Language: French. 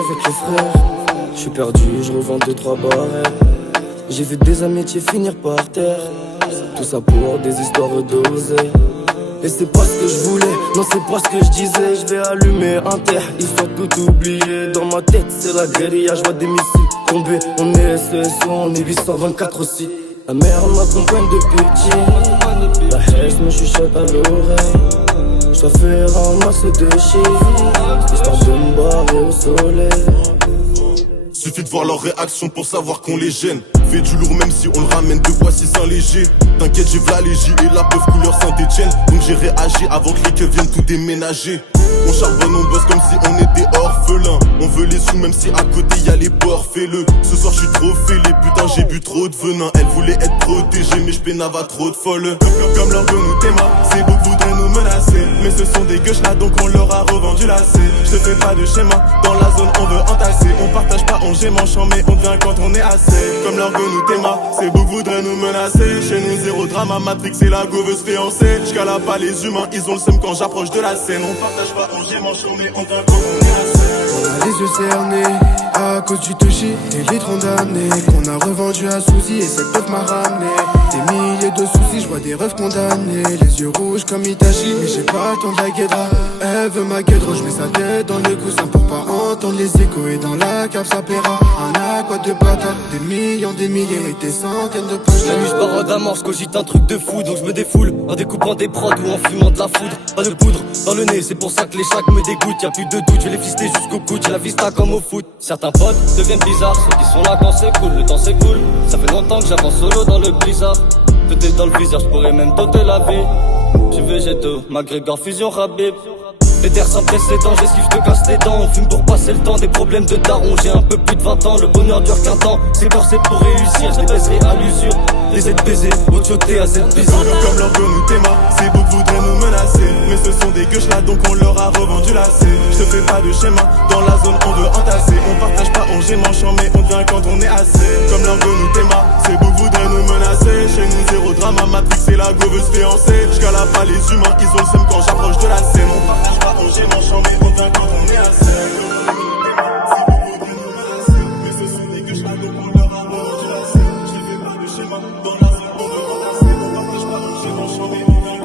avec les frères. Je suis perdu, je revends 2-3 barrettes. J'ai vu des amitiés finir par terre. Tout ça pour des histoires d'oseille. Et c'est pas ce que je voulais, non c'est pas ce que je disais. Je vais allumer un terre, histoire de tout oublier. Dans ma tête c'est la guérilla, je vois des missiles tomber. On est SSO, on est 824 aussi. La mère m'accompagne depuis petit. La haine me chuchote à l'oreille. Je dois faire un max de chiffres, histoire de me barrer au soleil. Suffit de voir leur réaction pour savoir qu'on les gêne. Fait du lourd même si on le ramène de quoi 600 léger. T'inquiète j'ai v'là les J et la peuf couleur Saint-Etienne. Donc j'ai réagi avant que les keufs viennent tout déménager. On charbonne, on bosse comme si on était orphelins. On veut les sous même si à côté y'a les porcs, fais-le. Ce soir je suis trop fêlé, putain j'ai bu trop de venin. Elle voulait être protégée mais j'pénava trop de folle. Comme l'orgue nous Théma, c'est beau que voudraient nous menacer. Mais ce sont des gueuches là donc on leur a revendu la C. Je te fais pas de schéma, dans la zone on veut entasser. On partage pas, on gemme en champ mais on devient quand on est assez. Comme l'orgue nous Théma, c'est beau que voudraient nous menacer. Chez nous zéro drama, Matrix et la go veut se fiancer. J'cala pas les humains, ils ont le seum quand j'approche de la scène. On partage pas, on gemme en champ mais on devient quand on est assez. On a les yeux cernés à cause du touchy. Des litres ont damné qu'on a revendu à Souzy et cette meuf m'a ramené des milliers de soucis, je vois des rêves condamnés. Les yeux rouges comme Itachi, mais j'ai pas le temps de la guédra. Elle veut ma guédre, je mets sa tête dans le coussin pour pas entendre les échos. Et dans la cave ça paiera un aqua de bâtard. Des millions, des milliers et des centaines de poches. La nuit je pars en damant, je cogite un truc de fou. Donc je me défoule en découpant des prods ou en fumant de la foudre. Pas de poudre dans le nez, c'est pour ça que les chacs me dégoûtent. Y'a plus de doute, je vais les fister jusqu'au coude. J'ai la vista comme au foot. Certains potes deviennent bizarres, ceux qui sont là quand c'est cool. Le temps s'écoule, ça fait longtemps que j'avance solo dans le blizzard. Tout est dans le viseur, je pourrais même t'ôter la vie. J'suis végétaux, McGregor fusion Rabib. Les terres sans précédent, j'esquive, je te casse les dents. On fume pour passer le temps, des problèmes de daron. J'ai un peu plus de 20 ans, le bonheur dure qu'un temps. C'est forcé pour réussir, je les baiserai à l'usure. Les aides baisées, au choté à cette bizarre. Comme l'orgue nous Théma, c'est beau que voudraient nous menacer. Mais ce sont des gueuches là donc on leur a revendu la C. Je te fais pas de schéma, dans la zone on veut entasser. On partage pas, on gemme en champ mais on devient quand on est assez. Comme l'orgue nous Théma, c'est beau que voudraient nous menacer. Chez nous zéro drama, Matrix et la go veut se fiancer. J'cala pas les humains, ils ont le seum quand j'approche de la scène. On partage pas, on gemme en champ mais on devient quand on est assez. Mais ce sont des gueuches là donc on leur a revendu la C. Je te fais pas de schéma, dans la zone on veut entasser. On partage pas, on gemme en champ mais on devient